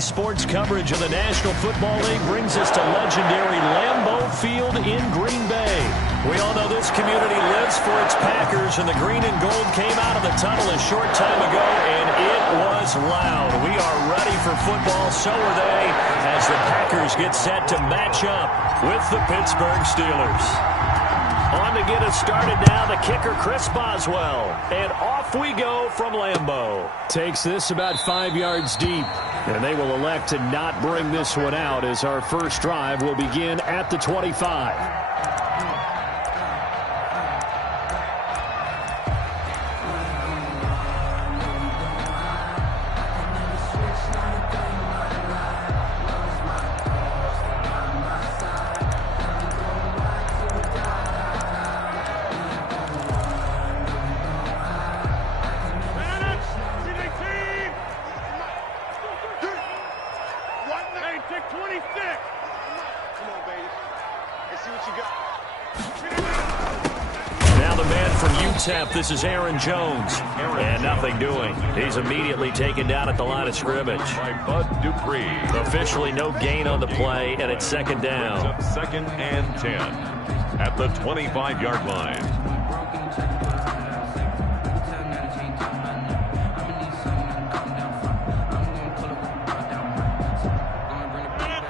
Today's sports coverage of the National Football League brings us to legendary Lambeau Field in Green Bay. We all know this community lives for its Packers, and the green and gold came out of the tunnel a short time ago, and it was loud. We are ready for football, so are they, as the Packers get set to match up with the Pittsburgh Steelers. On to get us started now, the kicker, Chris Boswell. And off we go from Lambeau. Takes this about 5 yards deep. And they will elect to not bring this one out as our first drive will begin at the 25. This is Aaron Jones, and nothing doing. He's immediately taken down at the line of scrimmage. By Bud Dupree. Officially no gain on the play, and it's second down. Second and 10 at the 25-yard line.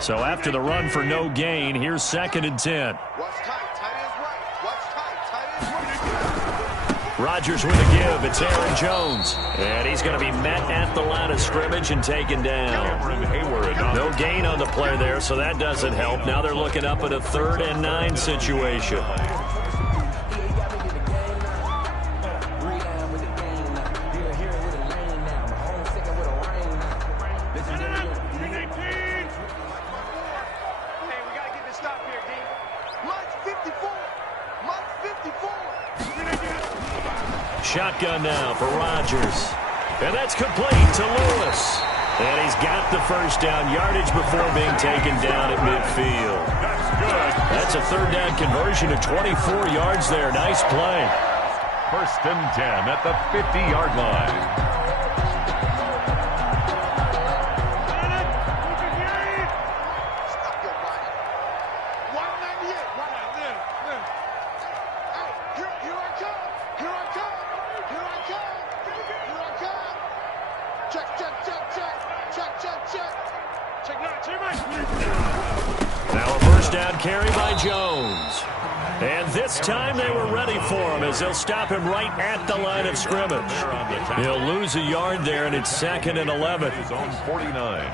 So after the run for no gain, here's second and 10. Rodgers with a give. It's Aaron Jones. And he's going to be met at the line of scrimmage and taken down. No gain on the play there, so that doesn't help. Now they're looking up at a 3rd and 9 situation. Shotgun now for Rodgers. And that's complete to Lewis. And he's got the first down, yardage before being taken down at midfield. That's good. That's a 3rd down conversion of 24 yards there. Nice play. 1st and 10 at the 50-yard line. Now a first down carry by Jones. And this time they were ready for him as they'll stop him right at the line of scrimmage. He'll lose a yard there, and it's 2nd and 11. He's on 49.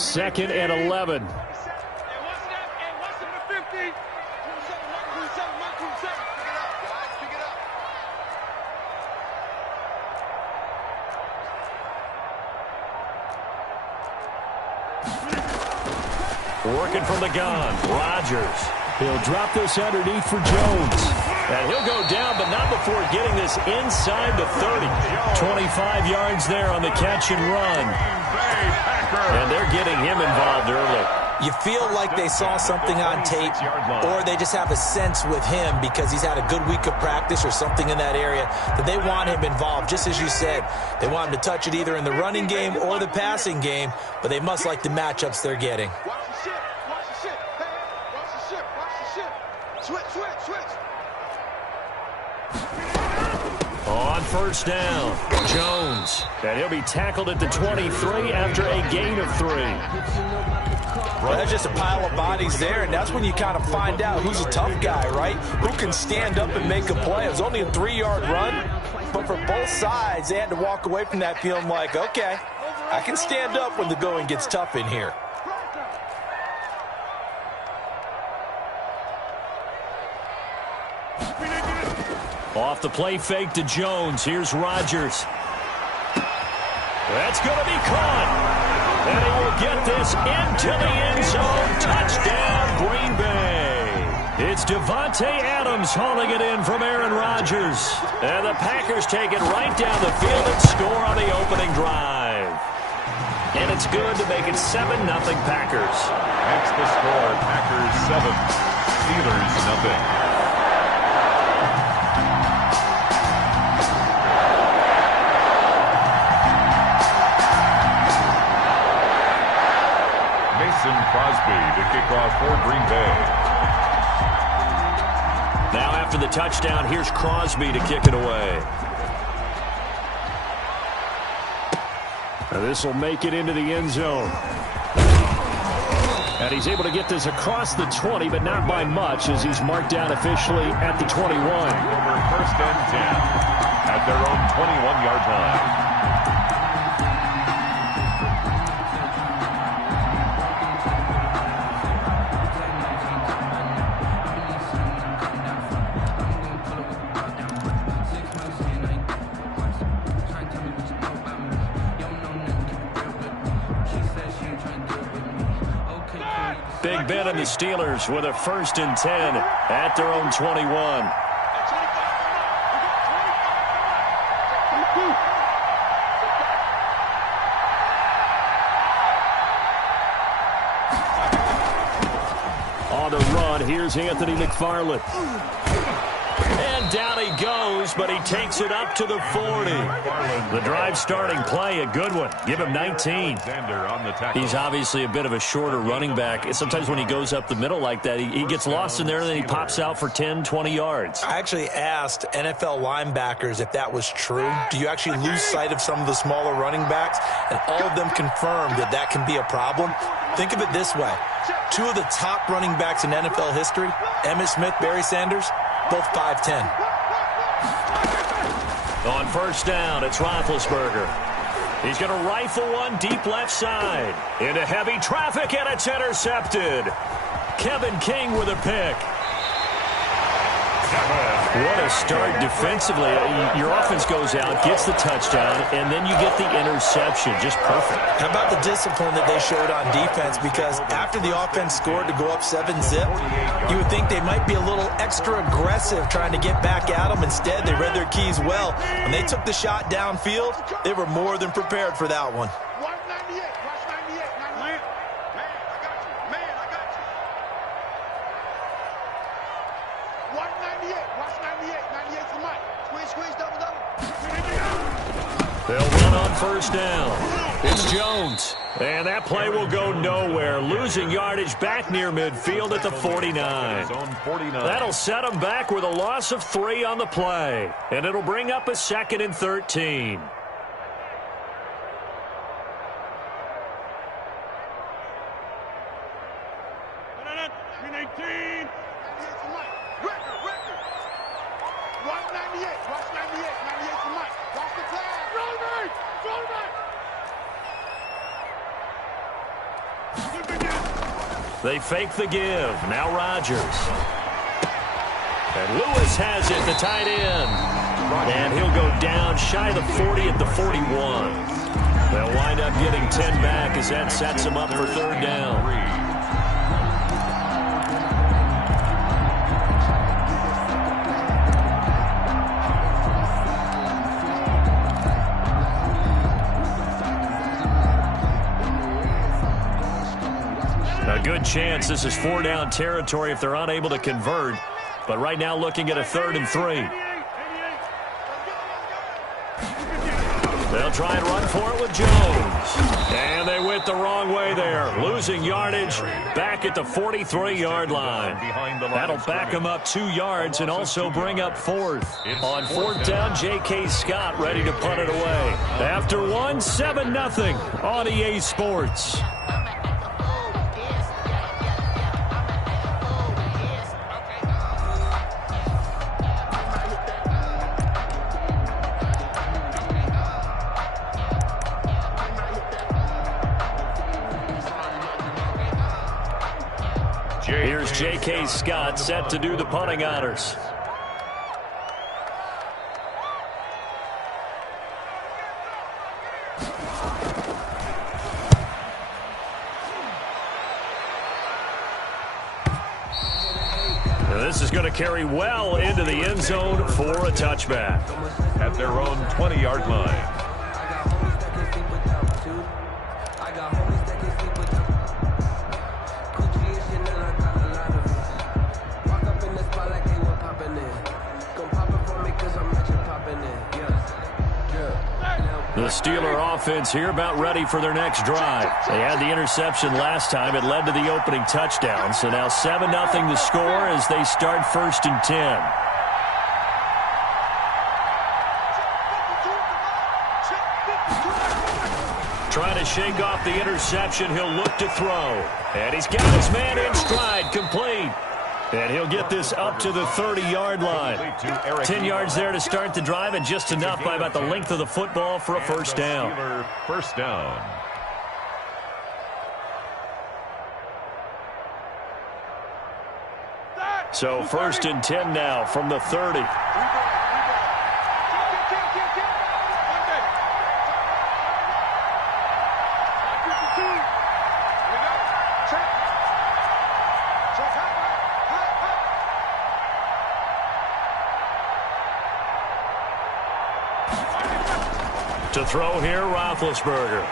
Second and 11. Working from the gun, Rodgers. He'll drop this underneath for Jones. And he'll go down, but not before getting this inside the 30. 25 yards there on the catch and run. And they're getting him involved early. You feel like they saw something on tape, or they just have a sense with him because he's had a good week of practice or something in that area that they want him involved. Just as you said, they want him to touch it either in the running game or the passing game, but they must like the matchups they're getting. On first down, Jones. And he'll be tackled at the 23 after a gain of 3. Well, there's just a pile of bodies there, and that's when you kind of find out who's a tough guy, right? Who can stand up and make a play. It was only a 3-yard run, but for both sides, they had to walk away from that feeling like, okay, I can stand up when the going gets tough in here. Off the play fake to Jones. Here's Rodgers. That's going to be caught. And he will get this into the end zone. Touchdown, Green Bay. It's Devontae Adams hauling it in from Aaron Rodgers. And the Packers take it right down the field and score on the opening drive. And it's good to make it 7-0 Packers. That's the score. Packers 7. Steelers 0. Crosby to kick off for Green Bay. Now after the touchdown, here's Crosby to kick it away. This will make it into the end zone. And he's able to get this across the 20, but not by much, as he's marked down officially at the 21. Over 1st and 10 at their own 21-yard line. Big Ben and the Steelers with a 1st and 10 at their own 21. On the run, here's Anthony McFarland. And down he goes, but he takes it up to the 40. The drive starting play, a good one. Give him 19. He's obviously a bit of a shorter running back. Sometimes when he goes up the middle like that, he gets lost in there, and then he pops out for 10, 20 yards. I actually asked NFL linebackers if that was true. Do you actually lose sight of some of the smaller running backs? And all of them confirmed that that can be a problem. Think of it this way. 2 of the top running backs in NFL history, Emmitt Smith, Barry Sanders, both 5'10". On 1st down, it's Roethlisberger. He's going to rifle one deep left side. Into heavy traffic, and it's intercepted. Kevin King with a pick. What a start defensively. Your offense goes out, gets the touchdown, and then you get the interception. Just perfect. How about the discipline that they showed on defense? Because after the offense scored to go up 7-zip, you would think they might be a little extra aggressive trying to get back at them. Instead, they read their keys well. When they took the shot downfield, they were more than prepared for that one. They'll run on 1st down. It's Jones. And that play will go nowhere. Losing yardage back near midfield at the 49. That'll set them back with a loss of 3 on the play. And it'll bring up a 2nd and 13. They fake the give. Now Rodgers. And Lewis has it, the tight end. And he'll go down shy of the 40 at the 41. They'll wind up getting 10 back as that sets them up for 3rd down. A good chance this is 4-down territory if they're unable to convert. But right now looking at a 3rd and 3. They'll try and run for it with Jones. And they went the wrong way there. Losing yardage back at the 43-yard line. That'll back them up 2 yards and also bring up 4th. On 4th down, J.K. Scott ready to punt it away. After 1, 7-0 on EA Sports. Here's J.K. Scott set to do the punting honors. This is going to carry well into the end zone for a touchback. At their own 20-yard line. The Steeler offense here about ready for their next drive. They had the interception last time. It led to the opening touchdown. So now 7-0 to score as they start 1st and 10. Trying to shake off the interception. He'll look to throw. And he's got his man in stride. Complete. And he'll get this up to the 30-yard line. 10 yards there to start the drive, and just enough by about the length of the football for a first down. First down. So 1st and 10 now from the 30. To throw here, Roethlisberger.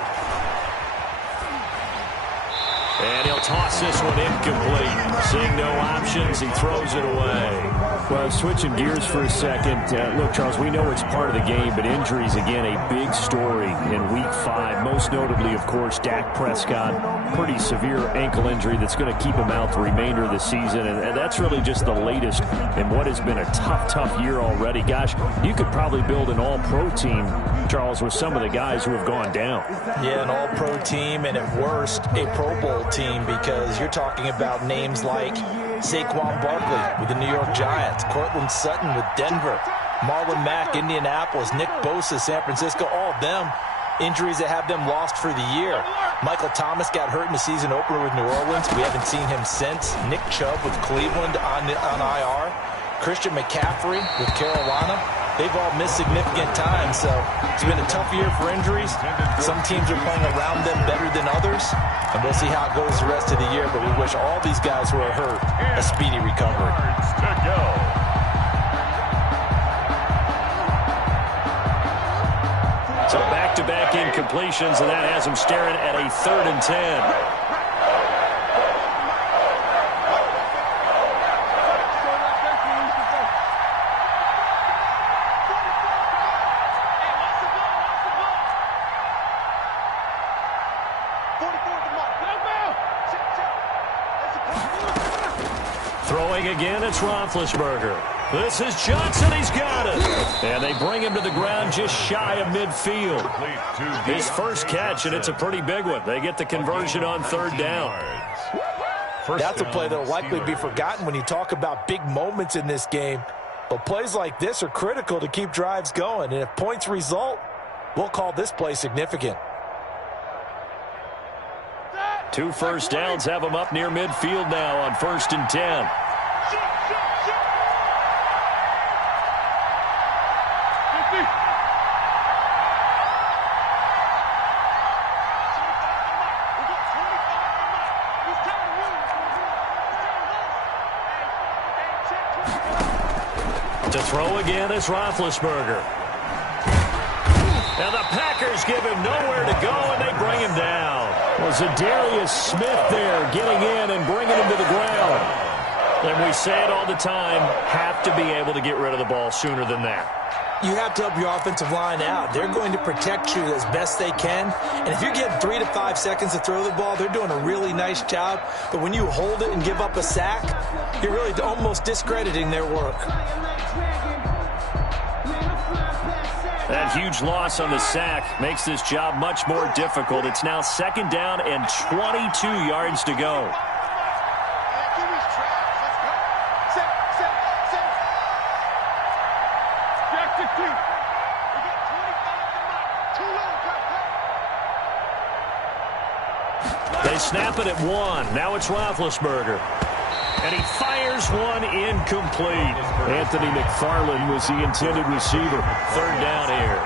And he'll toss this one incomplete. Seeing no options, he throws it away. Well, switching gears for a second. Look, Charles, we know it's part of the game, but injuries, again, a big story in Week 5. Most notably, of course, Dak Prescott. Pretty severe ankle injury that's going to keep him out the remainder of the season. And that's really just the latest in what has been a tough year already. Gosh, you could probably build an all-pro team, Charles, with some of the guys who have gone down. Yeah, an all-pro team, and at worst, a Pro Bowl team, because you're talking about names like Saquon Barkley with the New York Giants, Cortland Sutton with Denver, Marlon Mack, Indianapolis, Nick Bosa, San Francisco, all of them injuries that have them lost for the year. Michael Thomas got hurt in the season opener with New Orleans. We haven't seen him since. Nick Chubb with Cleveland on IR. Christian McCaffrey with Carolina. They've all missed significant time, so it's been a tough year for injuries. Some teams are playing around them better than others, and we'll see how it goes the rest of the year, but we wish all these guys who are hurt a speedy recovery. So back-to-back incompletions, and that has him staring at a 3rd and 10. Throwing again, it's Roethlisberger. This is Johnson. He's got it. And they bring him to the ground just shy of midfield. His first catch, and it's a pretty big one. They get the conversion on 3rd down. That's a play that will likely be forgotten when you talk about big moments in this game. But plays like this are critical to keep drives going. And if points result, we'll call this play significant. 2 first downs have him up near midfield now on 1st and 10. To throw again is Roethlisberger. Now the Packers give him nowhere to go, and they bring him down. Was Zadarius Smith there getting in and bringing him to the ground. And we say it all the time, have to be able to get rid of the ball sooner than that. You have to help your offensive line out. They're going to protect you as best they can. And if you're getting 3 to 5 seconds to throw the ball, they're doing a really nice job. But when you hold it and give up a sack, you're really almost discrediting their work. That huge loss on the sack makes this job much more difficult. It's now 2nd down and 22 yards to go. They snap it at 1. Now it's Roethlisberger. And he fires one incomplete. Anthony McFarland was the intended receiver. 3rd down here.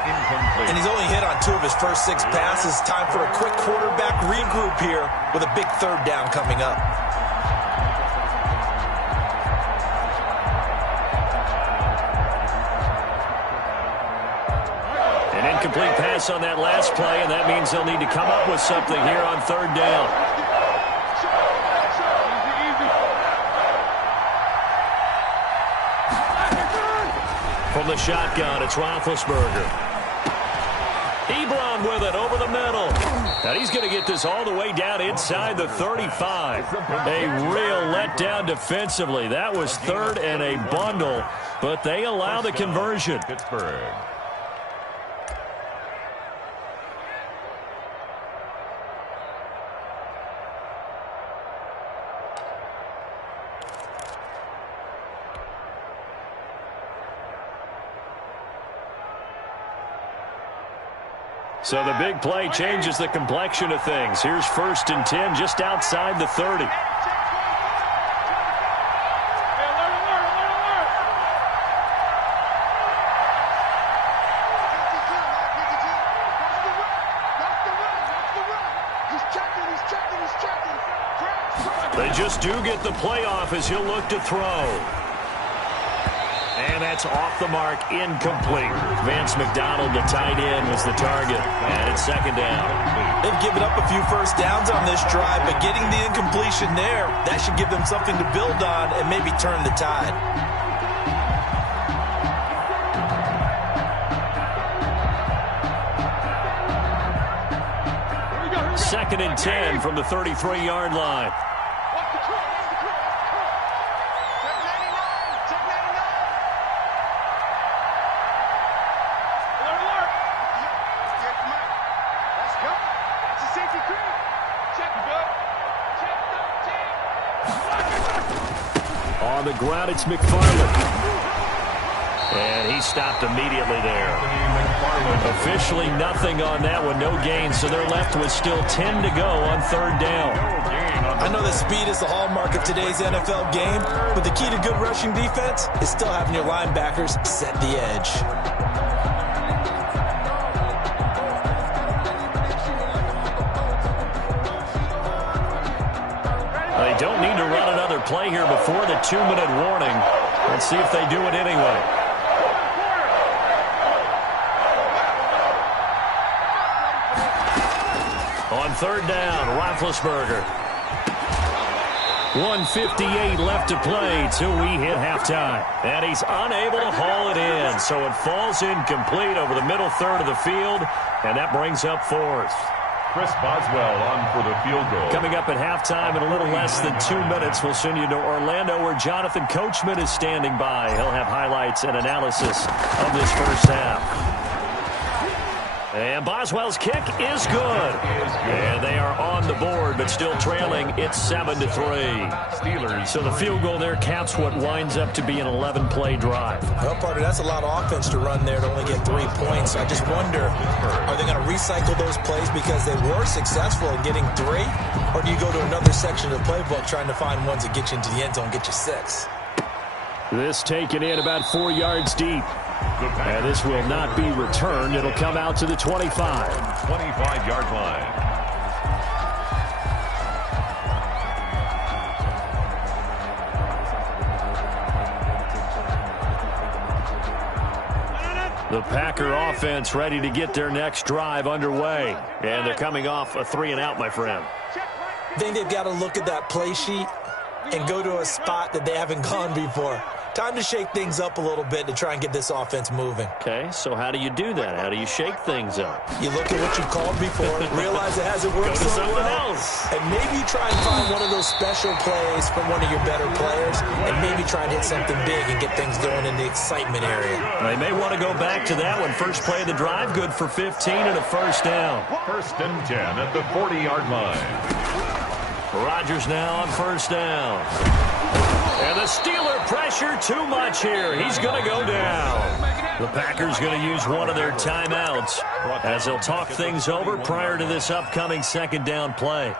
And he's only hit on 2 of his first 6 passes. Time for a quick quarterback regroup here with a big 3rd down coming up. An incomplete pass on that last play, and that means they'll need to come up with something here on 3rd down. From the shotgun, it's Roethlisberger. Ebron with it over the middle. And he's going to get this all the way down inside the 35. A real letdown defensively. That was 3rd and a bundle, but they allow the conversion. Pittsburgh. So the big play changes the complexion of things. Here's 1st and 10 just outside the 30. They just do get the playoff as he'll look to throw. And that's off the mark, incomplete. Vance McDonald, the tight end, was the target. And it's 2nd down. They've given up a few first downs on this drive, but getting the incompletion there, that should give them something to build on and maybe turn the tide. Second and 10 from the 33-yard line. On the ground, it's McFarland. And he stopped immediately there. Officially nothing on that one, no gain, so they're left with still 10 to go on 3rd down. I know that speed is the hallmark of today's NFL game, but the key to good rushing defense is still having your linebackers set the edge. They don't need to run another play here before the 2-minute warning. Let's see if they do it anyway. On 3rd down, Roethlisberger. 1:58 left to play till we hit halftime. And he's unable to haul it in, so it falls incomplete over the middle third of the field, and that brings up 4th. Chris Boswell on for the field goal. Coming up at halftime in a little less than 2 minutes, we'll send you to Orlando where Jonathan Coachman is standing by. He'll have highlights and analysis of this first half. And Boswell's kick is good. And they are on the board, but still trailing. It's 7-3. Steelers. So the field goal there caps what winds up to be an 11-play drive. Well, partner, that's a lot of offense to run there to only get 3 points. I just wonder, are they going to recycle those plays because they were successful in getting 3? Or do you go to another section of the playbook trying to find ones that get you into the end zone and get you 6? This taken in about 4 yards deep. And this will not be returned. It'll come out to the 25. 25-yard line. The Packer offense ready to get their next drive underway. And they're coming off a 3-and-out, my friend. I think they've got to look at that play sheet and go to a spot that they haven't gone before. Time to shake things up a little bit to try and get this offense moving. Okay, so how do you do that? How do you shake things up? You look at what you called before, realize it hasn't worked so well, and maybe try and find one of those special plays from one of your better players, and maybe try and hit something big and get things going in the excitement area. They may want to go back to that one. First play of the drive, good for 15 and a first down. 1st and 10 at the 40-yard line. Rodgers now on first down. And the Steeler pressure too much here. He's going to go down. The Packers going to use one of their timeouts as they'll talk things over prior to this upcoming 2nd down play.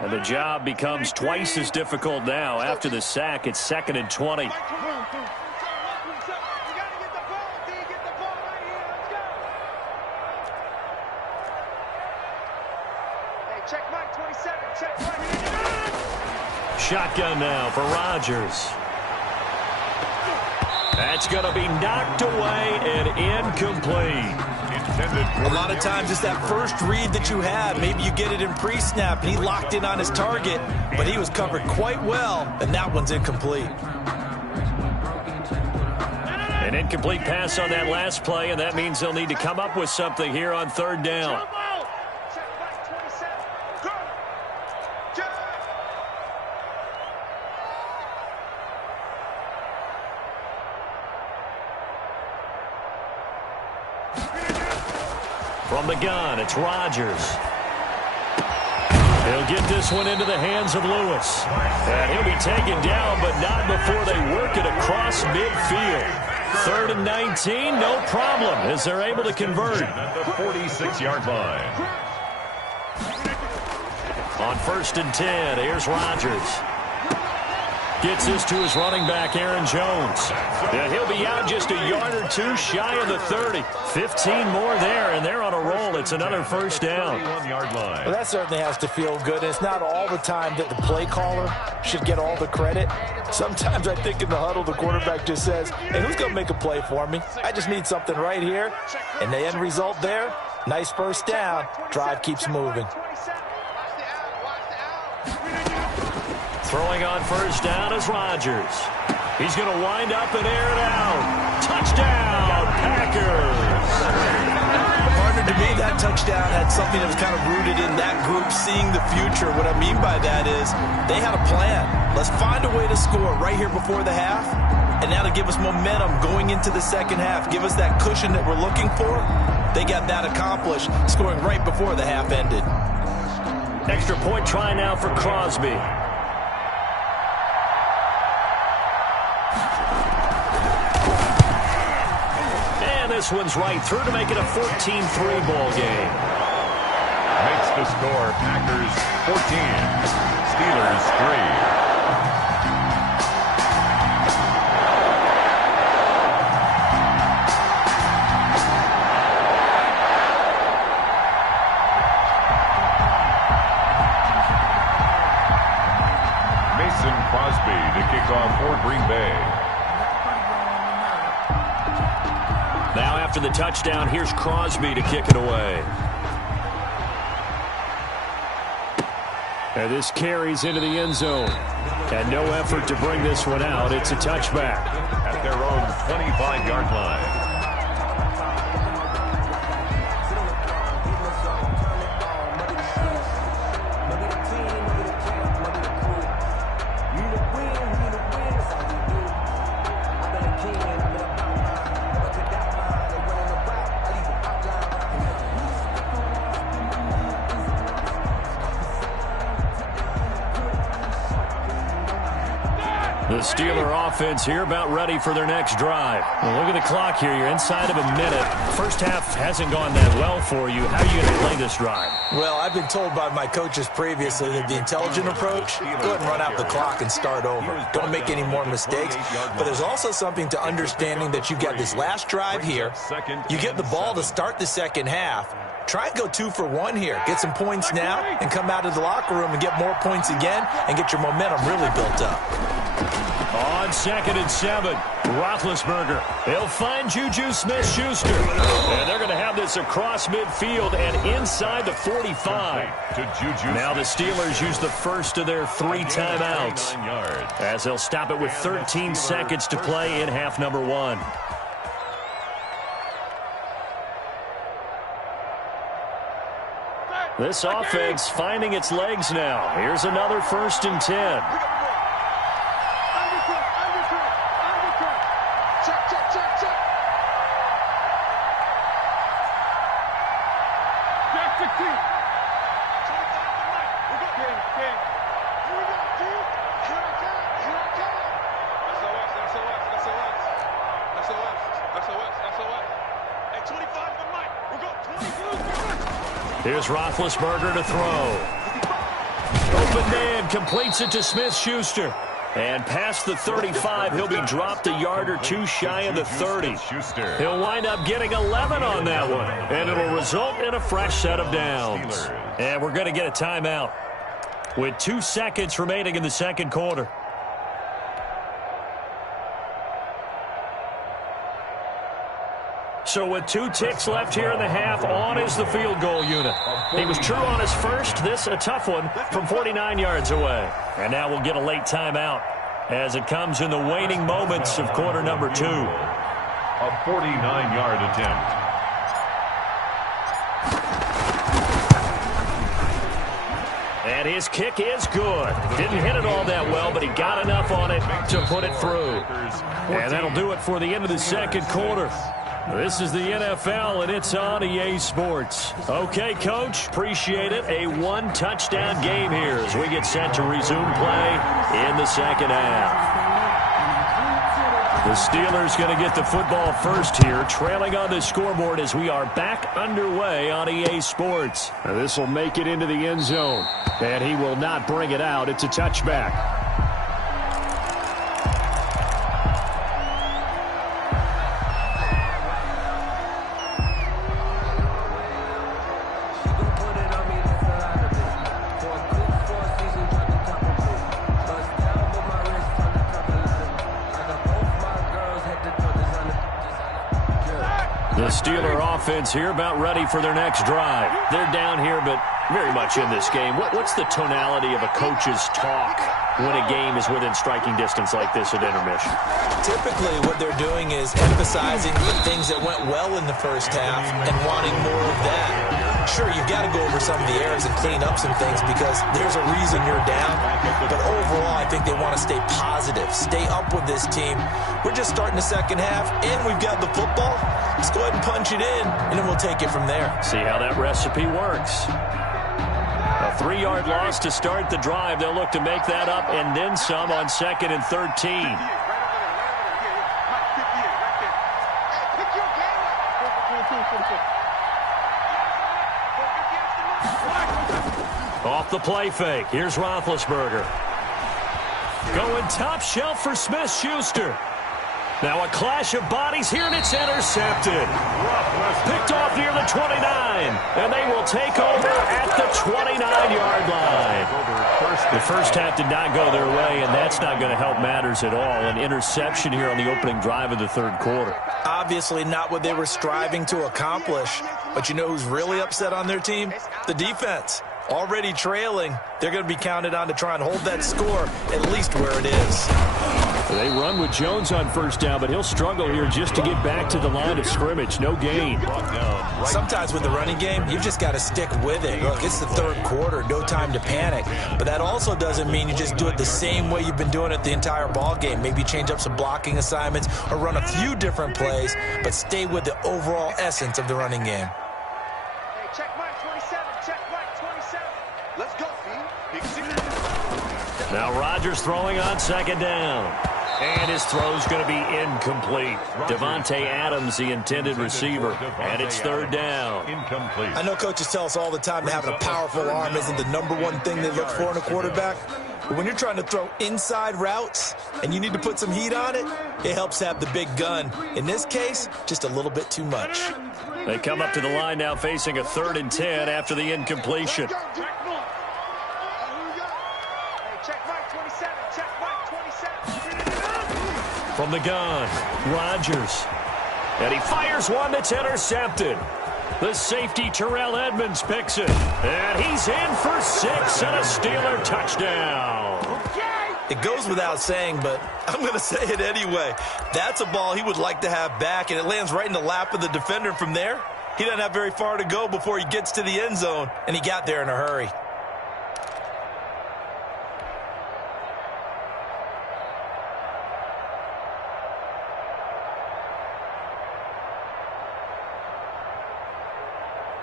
And the job becomes twice as difficult now. After the sack, it's 2nd and 20. Shotgun now for Rodgers. That's going to be knocked away and incomplete. A lot of times it's that first read that you have. Maybe you get it in pre-snap, and he locked in on his target, but he was covered quite well, and that one's incomplete. An incomplete pass on that last play, and that means they'll need to come up with something here on third down. From the gun, it's Rodgers. He'll get this one into the hands of Lewis. And he'll be taken down, but not before they work it across midfield. 3rd and 19, no problem, as they're able to convert. At the 46-yard line. On 1st and 10, here's Rodgers. Gets this to his running back, Aaron Jones. And he'll be out just a yard or two shy of the 30. 15 more there, and they're on a roll. It's another first down. Well, that certainly has to feel good. It's not all the time that the play caller should get all the credit. Sometimes I think in the huddle, the quarterback just says, hey, who's going to make a play for me? I just need something right here. And the end result there, nice first down. Drive keeps moving. Throwing on first down is Rodgers. He's going to wind up and air it out. Touchdown, Packers. Partner, to me, that touchdown had something that was kind of rooted in that group seeing the future. What I mean by that is they had a plan. Let's find a way to score right here before the half. And now to give us momentum going into the second half, give us that cushion that we're looking for. They got that accomplished, scoring right before the half ended. Extra point try now for Crosby. This one's right through to make it a 14-3 ball game. Makes the score Packers 14, Steelers 3. Crosby to kick off for Green Bay. Now after the touchdown, here's Crosby to kick it away. And this carries into the end zone. And no effort to bring this one out. It's a touchback. At their own 25-yard line. The Steeler offense here about ready for their next drive. Well, look at the clock here. You're inside of a minute. First half hasn't gone that well for you. How are you going to play this drive? Well, I've been told by my coaches previously that the intelligent approach, go ahead and run out the clock and start over. Don't make any more mistakes. But there's also something to understanding that you've got this last drive here. You get the ball to start the second half. Try and go 2 for 1 here. Get some points now and come out of the locker room and get more points again and get your momentum really built up. On 2nd and 7, Roethlisberger. He'll find Juju Smith-Schuster. And they're going to have this across midfield and inside the 45. Now the Steelers use the first of their 3 timeouts, as they'll stop it with 13 seconds to play in half number 1. This offense finding its legs now. Here's another 1st and 10. Here's Roethlisberger to throw. Open man, completes it to Smith-Schuster. And past the 35, he'll be dropped a yard or 2 shy of the 30. He'll wind up getting 11 on that one. And it'll result in a fresh set of downs. And we're going to get a timeout with 2 seconds remaining in the second quarter. So with 2 ticks left here in the half, on is the field goal unit. He was true on his first. This a tough one from 49 yards away. And now we'll get a late timeout as it comes in the waning moments of quarter number 2. A 49-yard attempt. And his kick is good. Didn't hit it all that well, but he got enough on it to put it through. And that'll do it for the end of the second quarter. This is the NFL, and it's on EA Sports. Okay, Coach, appreciate it. A one-touchdown game here as we get set to resume play in the second half. The Steelers going to get the football first here, trailing on the scoreboard as we are back underway on EA Sports. This will make it into the end zone, and he will not bring it out. It's a touchback. The Steeler offense here about ready for their next drive. They're down here, but very much in this game. What's the tonality of a coach's talk when a game is within striking distance like this at intermission? Typically, what they're doing is emphasizing the things that went well in the first half and wanting more of that. Sure, you've got to go over some of the errors and clean up some things because there's a reason you're down. But overall, I think they want to stay positive, stay up with this team. We're just starting the second half, and we've got the football. Let's go ahead and punch it in, and then we'll take it from there. See how that recipe works. A 3-yard loss to start the drive. They'll look to make that up and then some on 2nd and 13. Off the play fake. Here's Roethlisberger. Going top shelf for Smith-Schuster. Now a clash of bodies here, and it's intercepted. Picked off near the 29, and they will take over at the 29-yard line. The first half did not go their way, and that's not going to help matters at all. An interception here on the opening drive of the third quarter. Obviously not what they were striving to accomplish, but you know who's really upset on their team? The defense. Already trailing, they're going to be counted on to try and hold that score at least where it is. They run with Jones on first down, but he'll struggle here just to get back to the line of scrimmage. No gain. Sometimes with the running game, you've just got to stick with it. Look, it's the third quarter, no time to panic. But that also doesn't mean you just do it the same way you've been doing it the entire ball game. Maybe change up some blocking assignments or run a few different plays, but stay with the overall essence of the running game. Now Rodgers throwing on second down. And his throw's going to be incomplete. Devontae Adams, the intended receiver. And it's third down. Incomplete. I know coaches tell us all the time that having a powerful arm isn't the #1 thing they look for in a quarterback. But when you're trying to throw inside routes and you need to put some heat on it, it helps have the big gun. In this case, just a little bit too much. They come up to the line now facing a 3rd and 10 after the incompletion. From the gun, Rodgers. And he fires one that's intercepted. The safety, Terrell Edmonds, picks it. And he's in for 6 and a Steeler touchdown. It goes without saying, but I'm going to say it anyway. That's a ball he would like to have back, and it lands right in the lap of the defender from there. He doesn't have very far to go before he gets to the end zone, and he got there in a hurry.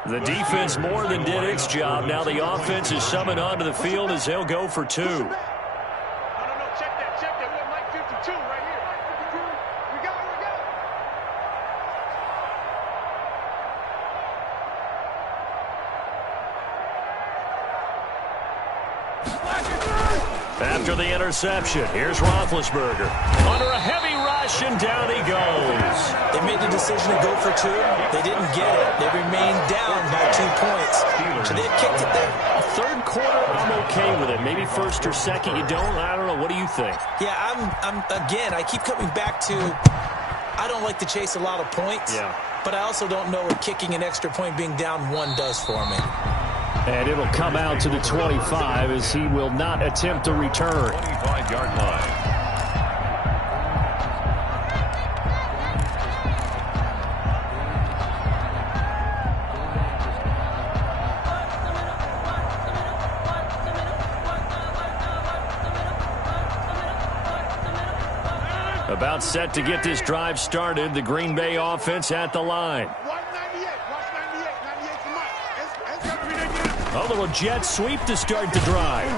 The defense more than did its job. Now the offense is summoned onto the field as they'll go for 2. No, check that. We're Mike 52 right here. We go. After the interception, here's Roethlisberger. Under a heavy rush, and down he goes. They made the decision to go for 2. They didn't get it. They remained down by 2 points. So they kicked it there. Third quarter, I'm okay with it. Maybe first or second, you don't. I don't know. What do you think? Yeah, again, I keep coming back to I don't like to chase a lot of points. Yeah. But I also don't know what kicking an extra point being down 1 does for me. And it'll come out to the 25 as he will not attempt to return. 25-yard line. about set to get this drive started. The Green Bay offense at the line. A little jet sweep to start the drive.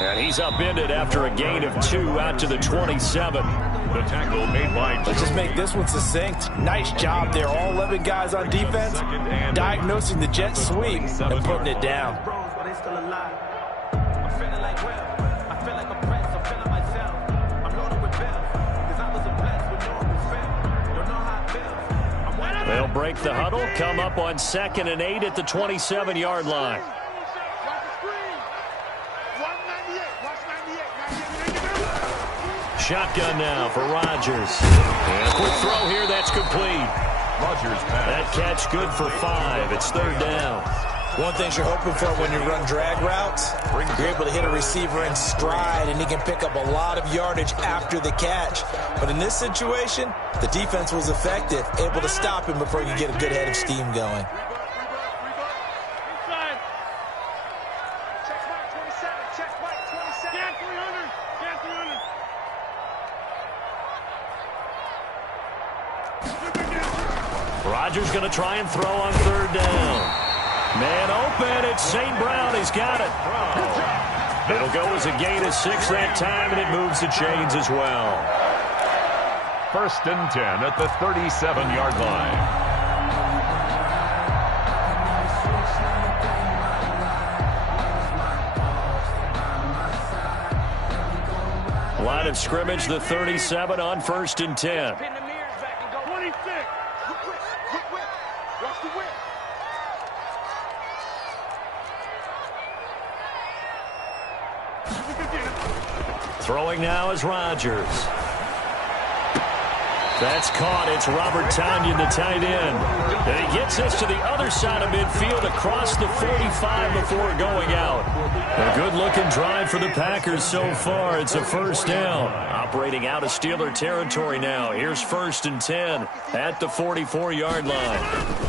And he's upended after a gain of 2 out to the 27. The tackle made by... Let's just make this one succinct. Nice job there. All 11 guys on defense diagnosing the jet sweep and putting it down. They'll break the huddle, come up on 2nd and 8 at the 27-yard line. Shotgun now for Rodgers. And a quick throw here, that's complete. Rodgers pass. That catch good for 5. It's 3rd down. One thing you're hoping for when you run drag routes, you're able to hit a receiver in stride, and he can pick up a lot of yardage after the catch. But in this situation, the defense was effective, able to stop him before he could get a good head of steam going. Rodgers going to try and throw on 3rd down. Man open, it's St. Brown. He's got it. It'll go as a gain of 6 that time, and it moves the chains as well. 1st and 10 at the 37-yard line. Line of scrimmage, the 37 on 1st and 10. 26. Watch the whip. Throwing now is Rodgers. That's caught. It's Robert Tonyan, the tight end. And he gets us to the other side of midfield across the 45 before going out. A good-looking drive for the Packers so far. It's a 1st down. Operating out of Steeler territory now. Here's 1st and 10 at the 44-yard line.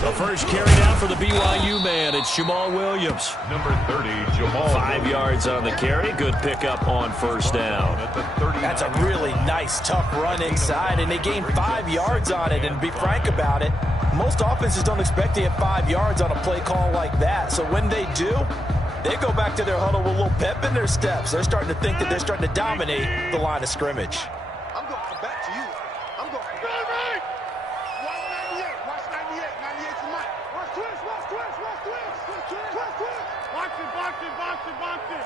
The first carry down for the BYU man. It's Jamal Williams. Number 30, Jamal. 5 yards on the carry. Good pickup on 1st down. That's a really nice, tough run inside, and they gained 5 yards on it. And to be frank about it, most offenses don't expect to get 5 yards on a play call like that. So when they do, they go back to their huddle with a little pep in their steps. They're starting to think that they're starting to dominate the line of scrimmage. I'm going back to you. I'm going right. Watch 98. Watch 98. 98 to Mike. Watch twist. Watch twist. Watch twist. Twist. Box it. Box it. Box it. Box it.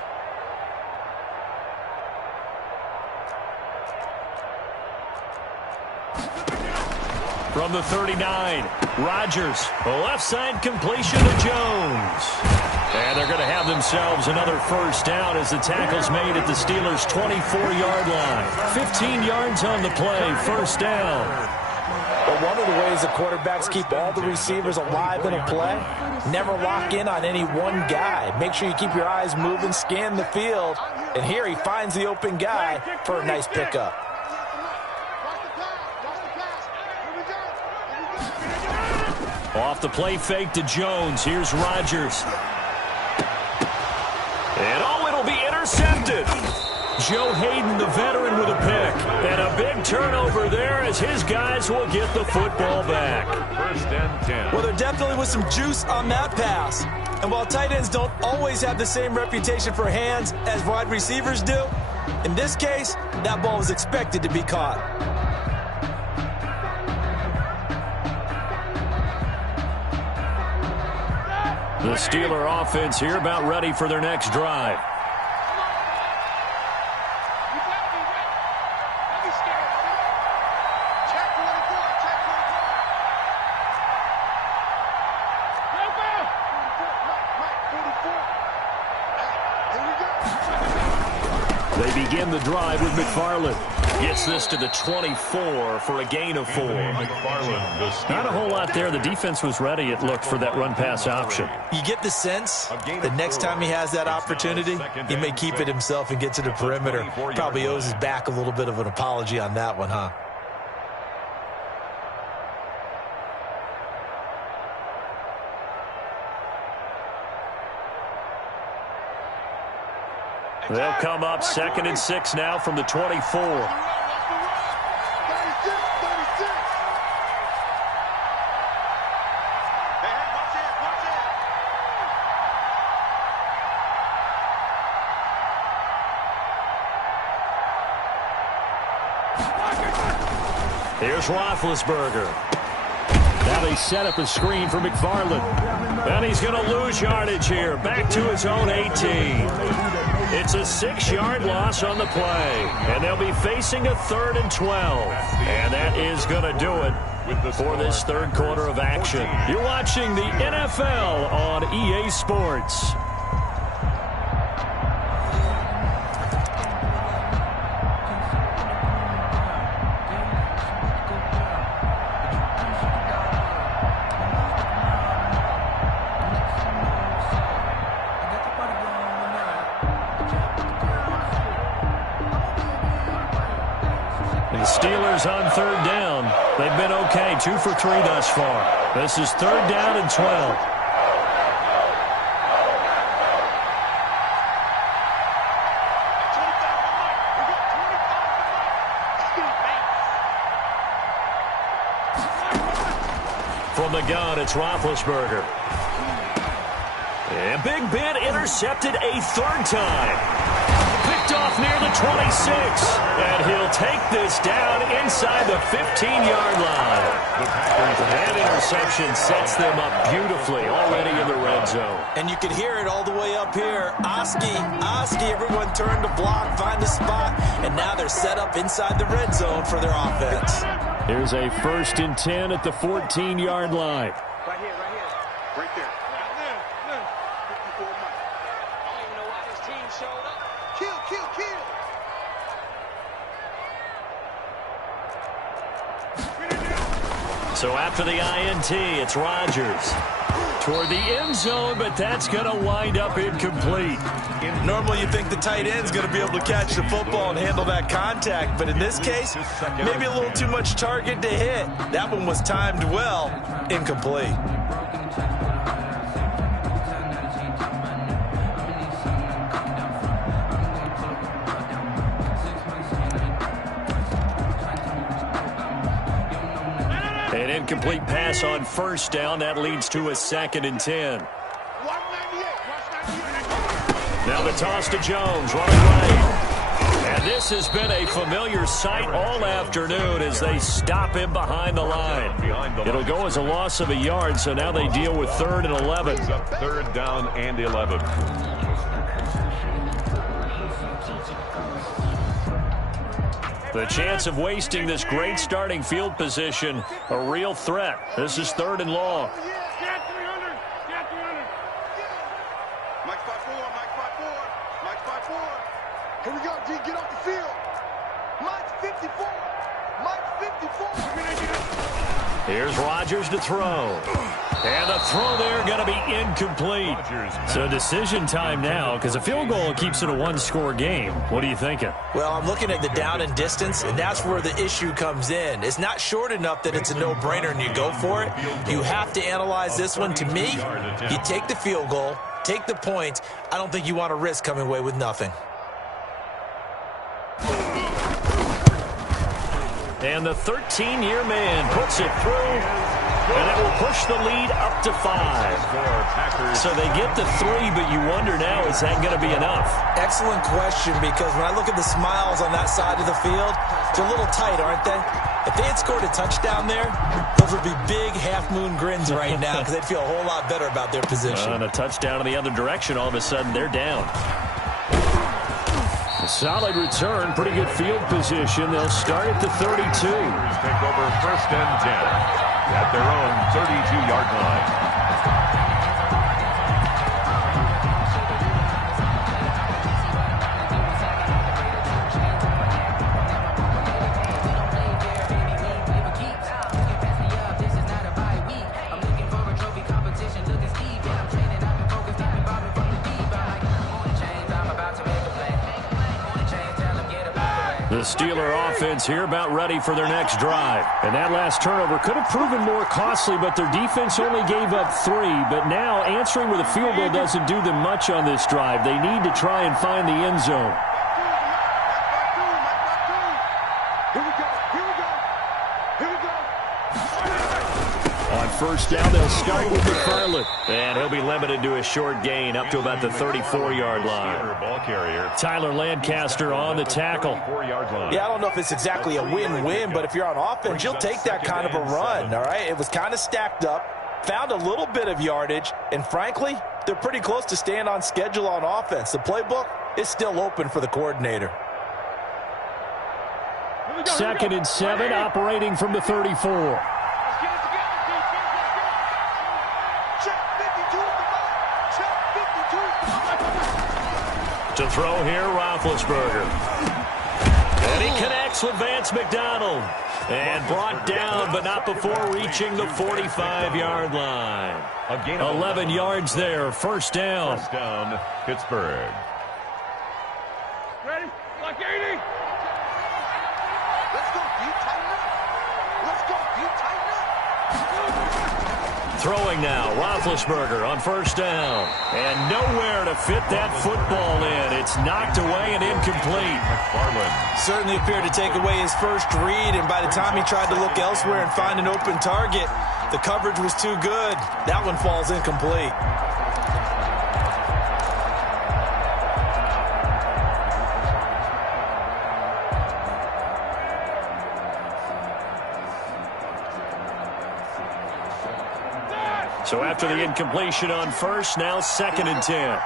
From the 39, Rodgers, left side completion to Jones. And they're going to have themselves another 1st down as the tackle's made at the Steelers' 24-yard line. 15 yards on the play, 1st down. But one of the ways the quarterbacks keep all the receivers alive in a play, never lock in on any one guy. Make sure you keep your eyes moving, scan the field, and here he finds the open guy for a nice pickup. Off the play fake to Jones. Here's Rodgers. And it'll be intercepted. Joe Hayden, the veteran, with a pick. And a big turnover there as his guys will get the football back. 1st and 10. Well, there definitely was some juice on that pass. And while tight ends don't always have the same reputation for hands as wide receivers do, in this case, that ball was expected to be caught. The Steeler offense here about ready for their next drive. They begin the drive with McFarland. Gets this to the 24 for a gain of 4. Not a whole lot there. The defense was ready, it looked, for that run-pass option. You get the sense that next time he has that opportunity, he may keep it himself and get to the perimeter. Probably owes his back a little bit of an apology on that one, huh? They'll come up 2nd and 6 now from the 24. Here's Roethlisberger. Now they set up a screen for McFarland. And he's going to lose yardage here. Back to his own 18. It's a 6-yard loss on the play. And they'll be facing a 3rd and 12. And that is going to do it for this third quarter of action. You're watching the NFL on EA Sports. Steelers on 3rd down. They've been okay, 2 for 3 thus far. This is 3rd down and 12. From the gun, it's Roethlisberger. And Big Ben intercepted a 3rd time. Off near the 26, and he'll take this down inside the 15-yard line. That interception sets them up beautifully already in the red zone. And you can hear it all the way up here. Oski, everyone turned to block, find a spot, and now they're set up inside the red zone for their offense. Here's a 1st and 10 at the 14-yard line. Right here. Right there. 54 Mike. I don't even know why this team showed up. Kill. So after the INT, it's Rodgers toward the end zone, but that's going to wind up incomplete. Normally you think the tight end's going to be able to catch the football and handle that contact, but in this case, maybe a little too much target to hit. That one was timed well, incomplete. An incomplete pass on 1st down. That leads to a 2nd and 10. Now the toss to Jones, running right. And this has been a familiar sight all afternoon as they stop him behind the line. It'll go as a loss of a yard, so now they deal with 3rd and 11. 3rd down and 11. The chance of wasting this great starting field position, a real threat. This is 3rd and long. Get 300. Mike 5-4. Here we go, G. Get off the field. Mike 54. Here's Rodgers to throw. And the throw there going to be incomplete. So decision time now, because a field goal keeps it a 1-score game. What are you thinking? Well, I'm looking at the down and distance, and that's where the issue comes in. It's not short enough that it's a no-brainer and you go for it. You have to analyze this one. To me, you take the field goal, take the point. I don't think you want to risk coming away with nothing. And the 13-year man puts it through. And it will push the lead up to 5. So they get to 3, but you wonder now, is that going to be enough? Excellent question, because when I look at the smiles on that side of the field, they're a little tight, aren't they? If they had scored a touchdown there, those would be big half-moon grins right now because they'd feel a whole lot better about their position. And a touchdown in the other direction, all of a sudden they're down. A solid return, pretty good field position. They'll start at the 32. Take over 1st and 10. At their own 32-yard line. The Steeler offense here about ready for their next drive. And that last turnover could have proven more costly, but their defense only gave up 3. But now answering with a field goal doesn't do them much on this drive. They need to try and find the end zone. first down. They'll start with McFarland. And he'll be limited to a short gain up to about the 34-yard line. Ball carrier. Tyler Lancaster on the tackle. 4-yard line. Yeah, I don't know if it's exactly a win-win, but if you're on offense, you'll take that kind of a run, all right? It was kind of stacked up, found a little bit of yardage, and frankly, they're pretty close to staying on schedule on offense. The playbook is still open for the coordinator. 2nd and 7, operating from the 34. To throw here, Roethlisberger. And he connects with Vance McDonald. And brought down, but not before reaching the 45-yard line. 11 yards there, first down. First down, Pittsburgh. Ready? Like 80. Let's go, deep, tighten up. Let's go, deep, tighten up. Throwing now, Roethlisberger on first down. And nowhere to fit that football in. It's knocked away and incomplete. McFarland. Certainly appeared to take away his first read, and by the time he tried to look elsewhere and find an open target, the coverage was too good. That one falls incomplete. So after the incompletion on first, now 2nd and 10.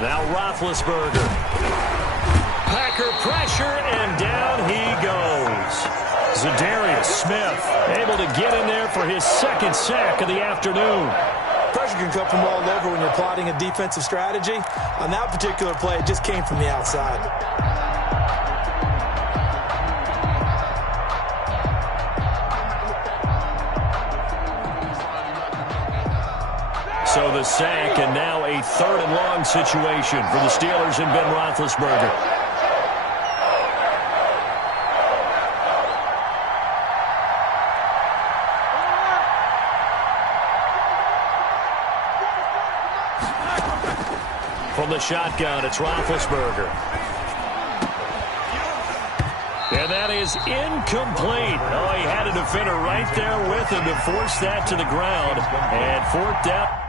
Now Roethlisberger. Packer pressure, and down he goes. Zadarius Smith able to get in there for his 2nd sack of the afternoon. Pressure can come from all over when you're plotting a defensive strategy. On that particular play, it just came from the outside. So the sack, and now a 3rd and long situation for the Steelers and Ben Roethlisberger. From the shotgun, it's Roethlisberger. And that is incomplete. Oh, he had a defender right there with him to force that to the ground. And 4th down.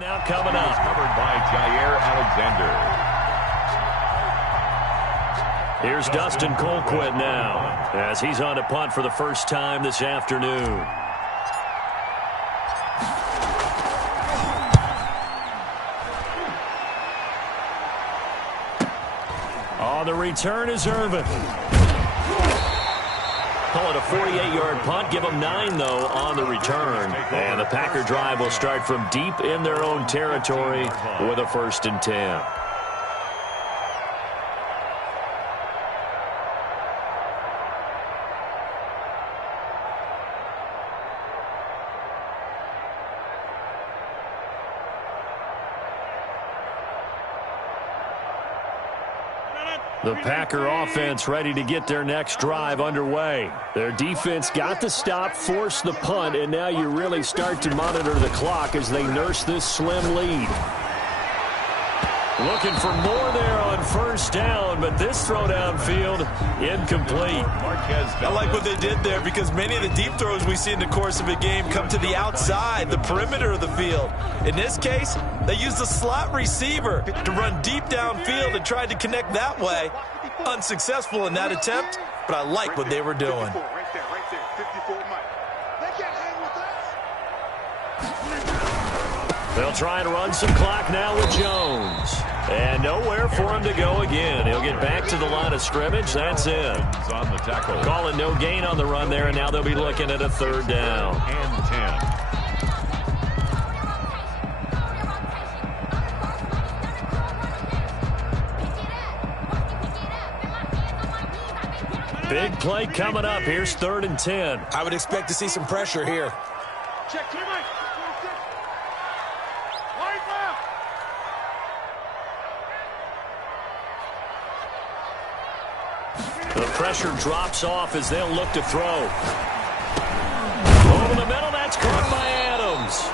Now coming up. Covered by Jair Alexander. Here's Dustin Colquitt now as he's on to punt for the first time this afternoon. On On the return is Irvin. Call it a 48-yard punt. Give them 9, though, on the return. And the Packer drive will start from deep in their own territory with a 1st and 10. The Packer offense ready to get their next drive underway. Their defense got the stop, forced the punt, and now you really start to monitor the clock as they nurse this slim lead. Looking for more there on 1st down, but this throw downfield incomplete. I like what they did there because many of the deep throws we see in the course of a game come to the outside, the perimeter of the field. In this case, they used a slot receiver to run deep downfield and tried to connect that way. Unsuccessful in that attempt, but I like what they were doing. Right there, 54 Mike. They can't hang with us. They'll try and run some clock now with Jones. And nowhere for him to go again. He'll get back to the line of scrimmage. That's it. On the tackle. Calling no gain on the run there, and now they'll be looking at a 3rd down. And 10. Big play coming up. Here's 3rd and 10. I would expect to see some pressure here. Check, teammate. Right now. The pressure drops off as they'll look to throw. Over the middle, that's caught by Adams.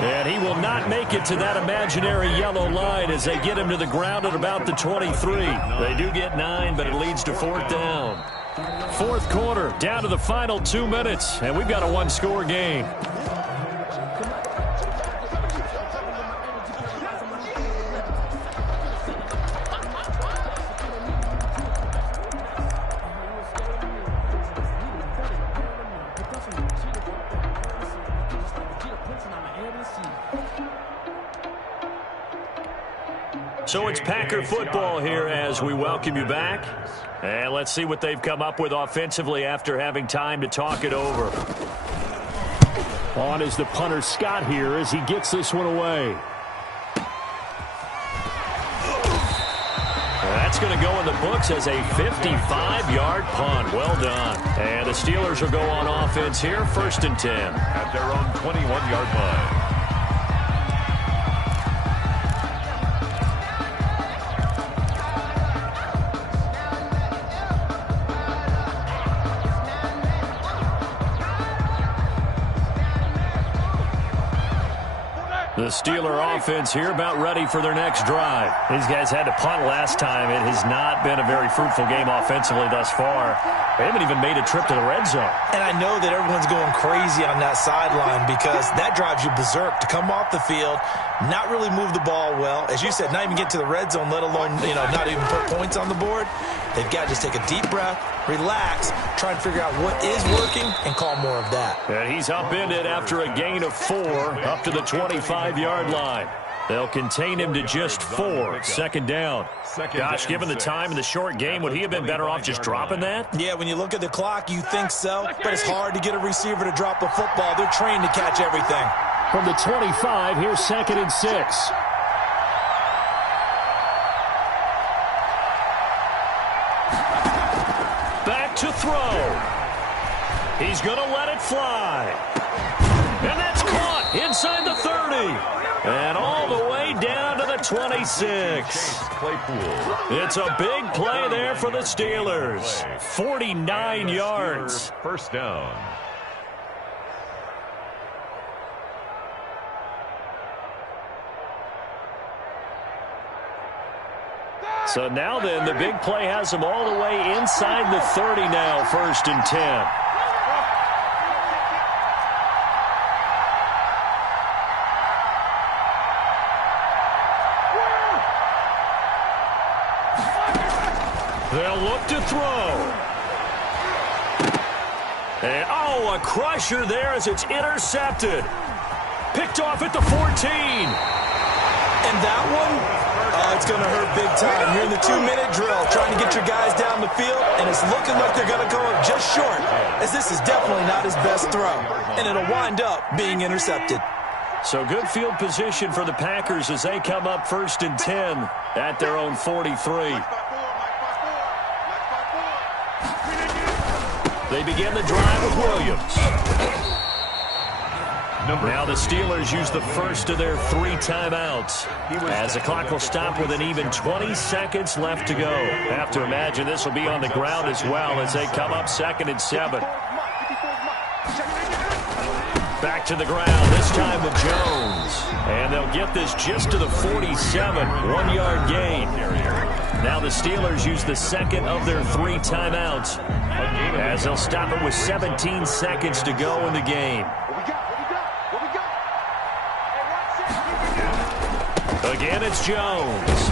And he will not make it to that imaginary yellow line as they get him to the ground at about the 23. They do get 9, but it leads to 4th down. 4th quarter, down to the final 2 minutes, and we've got a 1-score game. So it's Packer football here as we welcome you back. And let's see what they've come up with offensively after having time to talk it over. On is the punter Scott here as he gets this one away. That's going to go in the books as a 55-yard punt. Well done. And the Steelers will go on offense here, 1st and 10. At their own 21-yard line. The Steeler offense here about ready for their next drive. These guys had to punt last time. It has not been a very fruitful game offensively thus far. They haven't even made a trip to the red zone. And I know that everyone's going crazy on that sideline because that drives you berserk to come off the field, not really move the ball well. As you said, not even get to the red zone, let alone, not even put points on the board. They've got to just take a deep breath, relax, try and figure out what is working, and call more of that. And he's upended after a gain of 4 up to the 25-yard line. They'll contain him to just 4. 2nd down. Gosh, given the time in the short game, would he have been better off just dropping that? Yeah, when you look at the clock, you think so, but it's hard to get a receiver to drop a football. They're trained to catch everything. From the 25, here's 2nd and 6. Back to throw. He's going to let it fly. And that's caught inside the 30. And all the way down to the 26. It's a big play there for the Steelers. 49 yards. 1st down. So now then, the big play has them all the way inside the 30 now, 1st and 10. They'll look to throw. And, a crusher there as it's intercepted. Picked off at the 14. And that one, it's going to hurt big time. You're in the 2-minute drill trying to get your guys down the field, and it's looking like they're going to go up just short, as this is definitely not his best throw, and it'll wind up being intercepted. So good field position for the Packers as they come up 1st and 10 at their own 43. They begin the drive with Williams. Now the Steelers use the first of their 3 timeouts as the clock will stop with an even 20 seconds left to go. Have to imagine this will be on the ground as well as they come up 2nd and 7. Back to the ground, this time with Jones. And they'll get this just to the 47, 1-yard gain. Now the Steelers use the 2nd of their 3 timeouts as they'll stop it with 17 seconds to go in the game. Again, it's Jones.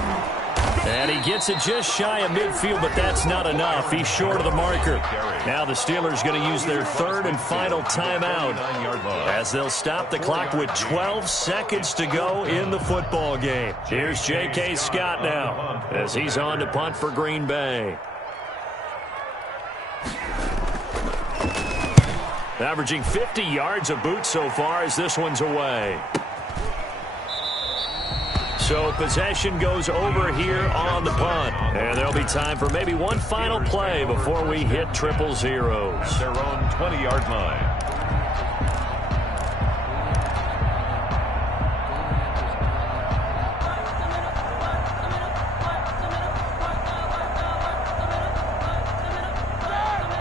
And he gets it just shy of midfield, but that's not enough. He's short of the marker. Now the Steelers going to use their 3rd and final timeout as they'll stop the clock with 12 seconds to go in the football game. Here's J.K. Scott now as he's on to punt for Green Bay. Averaging 50 yards a boot so far as this one's away. So possession goes over here on the punt. And there'll be time for maybe one final play before we hit 000. At their own 20-yard line.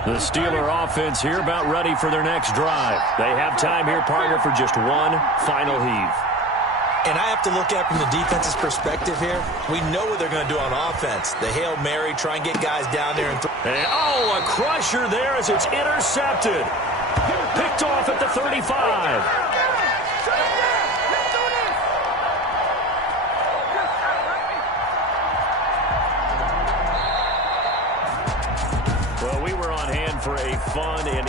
The Steeler offense here about ready for their next drive. They have time here, partner, for just one final heave. And I have to look at it from the defense's perspective here. We know what they're going to do on offense. The Hail Mary, try and get guys down there. And a crusher there as it's intercepted. Picked off at the 35. For a fun and